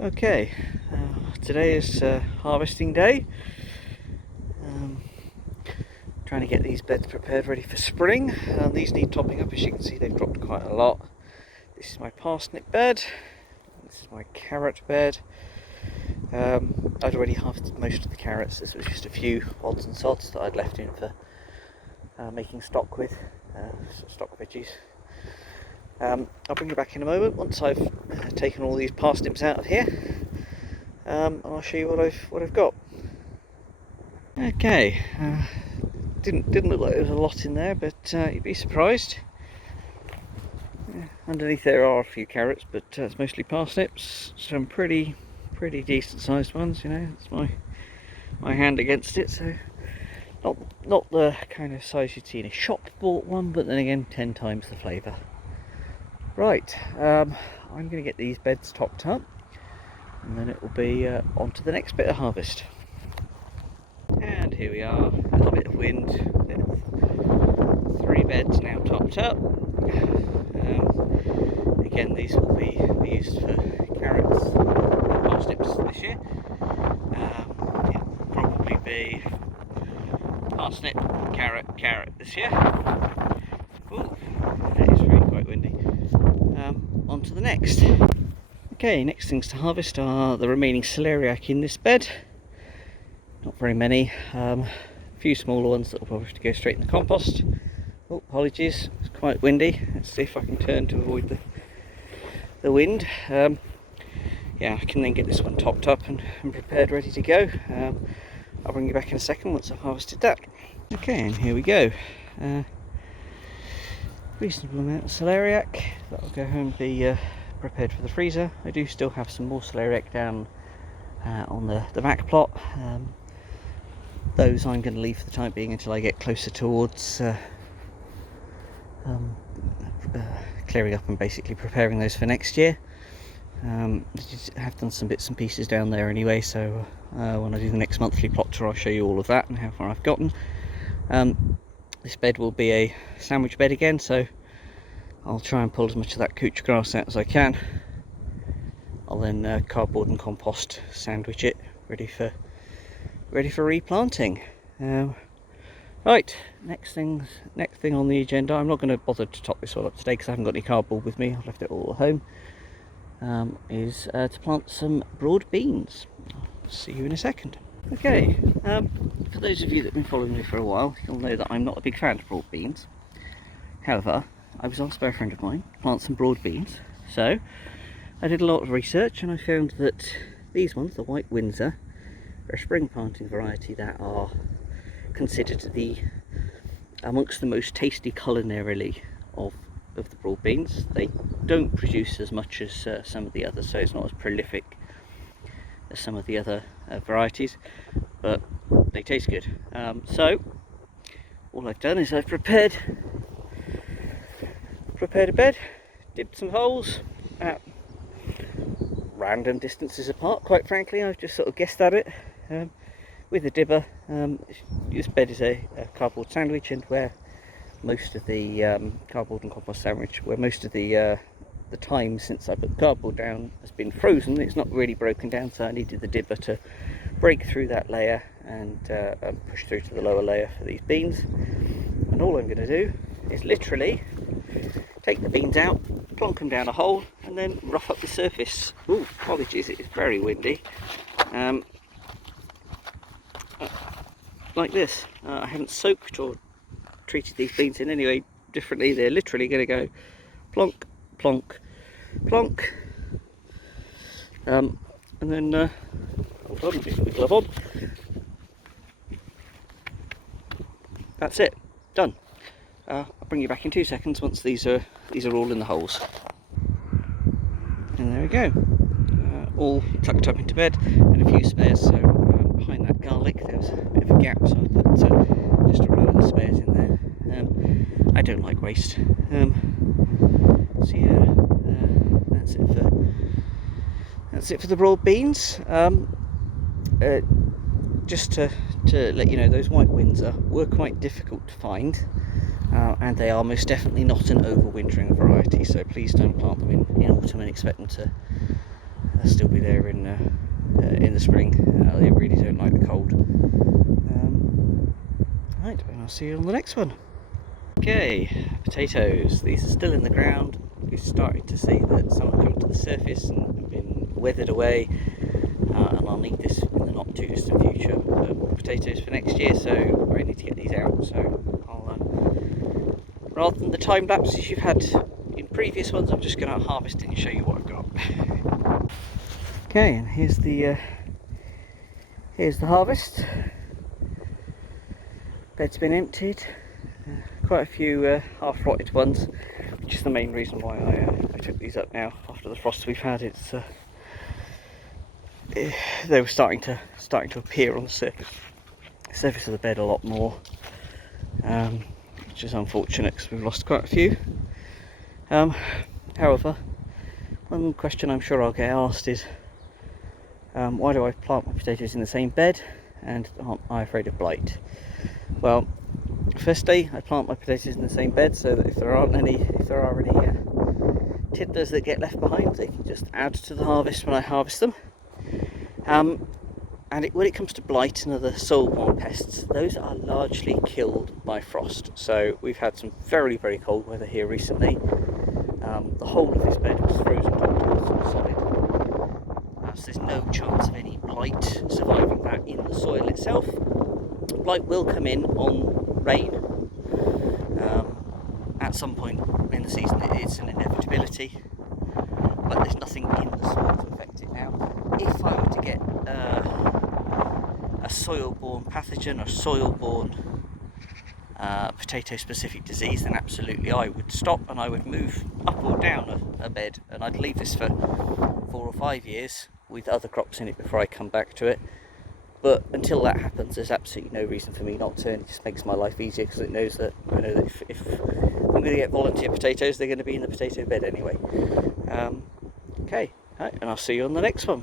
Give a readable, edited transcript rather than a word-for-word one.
Okay, today is harvesting day. Um, Trying to get these beds prepared ready for spring. These need topping up. As you can see, they've dropped quite a lot. This is my parsnip bed. This is my carrot bed. I'd already harvested most of the carrots. This was just a few odds and sods that I'd left in for making stock with, stock veggies. I'll bring you back in a moment once I've taken all these parsnips out of here, and I'll show you what I've got. Okay, didn't look like there was a lot in there, but you'd be surprised. Underneath there are a few carrots, but it's mostly parsnips. Some pretty decent sized ones. You know, it's my hand against it, so not the kind of size you'd see in a shop bought one, but then again 10 times the flavour. Right, I'm going to get these beds topped up, and then it will be on to the next bit of harvest. And here we are, a little bit of wind, 3 beds now topped up. Again, these will be used for carrots, parsnips this year. It'll probably be parsnip, carrot this year. Ooh, that is really quite windy. On to the next. Okay, next things to harvest are the remaining celeriac in this bed. Not very many. A few smaller ones that will probably have to go straight in the compost. Oh, apologies, it's quite windy. Let's see if I can turn to avoid the wind. Yeah, I can then get this one topped up and prepared, ready to go. I'll bring you back in a second once I've harvested that. Okay, and here we go. Reasonable amount of celeriac. That will go home and be prepared for the freezer. I do still have some more celeriac down on the back plot. Those I'm going to leave for the time being until I get closer towards clearing up and basically preparing those for next year. I have done some bits and pieces down there anyway, so when I do the next monthly plotter I'll show you all of that and how far I've gotten. This bed will be a sandwich bed again, so I'll try and pull as much of that couch grass out as I can. I'll then cardboard and compost sandwich it, ready for replanting. Right, next thing on the agenda. I'm not going to bother to top this all up today because I haven't got any cardboard with me. I've left it all at home. Is to plant some broad beans. I'll see you in a second. Okay, for those of you that have been following me for a while, you'll know that I'm not a big fan of broad beans. However, I was asked by a friend of mine to plant some broad beans, so I did a lot of research and I found that these ones, the White Windsor, are a spring planting variety that are considered amongst the most tasty culinarily of the broad beans. They don't produce as much as some of the others, so it's not as prolific as some of the other varieties, but they taste good. So all I've done is I've prepared a bed, dipped some holes at random distances apart. Quite frankly, I've just sort of guessed at it with a dibber. This bed is a cardboard sandwich, and where most of the cardboard and compost sandwich, where most of the time since I put the cardboard down has been frozen, it's not really broken down, so I needed the dibber to break through that layer and push through to the lower layer for these beans. And all I'm going to do is literally take the beans out, plonk them down a hole, and then rough up the surface. Ooh, apologies, it is very windy. Like this. I haven't soaked or treated these beans in any way differently. They're literally going to go plonk, plonk, plonk. And then, hold on, let me put the glove on. That's it, done. I'll bring you back in 2 seconds once these are all in the holes. And there we go, all tucked up into bed, and a few spares. So behind that garlic there was a bit of a gap, so I put just a row of the spares in there. I don't like waste. So yeah, that's it for the broad beans. Just to let you know, those White Windsor were quite difficult to find, and they are most definitely not an overwintering variety, so please don't plant them in autumn and expect them to they'll still be there in the spring. They really don't like the cold. Right, and I'll see you on the next one. Okay, potatoes. These are still in the ground. We've started to see that some have come to the surface and been weathered away, and I'll need this in the not too distant future for more potatoes for next year, so I need to get these out. So I'll, rather than the time lapses you've had in previous ones, I'm just going to harvest and show you what I've got. Okay, and here's the harvest. Bed's been emptied. Quite a few half-rotted ones, which is the main reason why I took these up now after the frost we've had. It's they were starting to appear on the surface of the bed a lot more, which is unfortunate because we've lost quite a few. However, one question I'm sure I'll get asked is, why do I plant my potatoes in the same bed, and aren't I afraid of blight? Well, firstly, I plant my potatoes in the same bed so that if there are any tiddlers that get left behind, they can just add to the harvest when I harvest them. And when it comes to blight and other soil-borne pests, those are largely killed by frost. So we've had some very, very cold weather here recently. The whole of this bed was frozen top to bottom solid. So there's no chance of any blight surviving that in the soil itself. Blight will come in on rain at some point in the season. It's an inevitability, but there's nothing in the soil to affect it now. If I were to get a soil-borne pathogen or soil-borne potato-specific disease, then absolutely I would stop and I would move up or down a bed, and I'd leave this for 4 or 5 years with other crops in it before I come back to it. But until that happens, there's absolutely no reason for me not to, and it just makes my life easier because I know that if I'm going to get volunteer potatoes, they're going to be in the potato bed anyway. Okay, right, and I'll see you on the next one.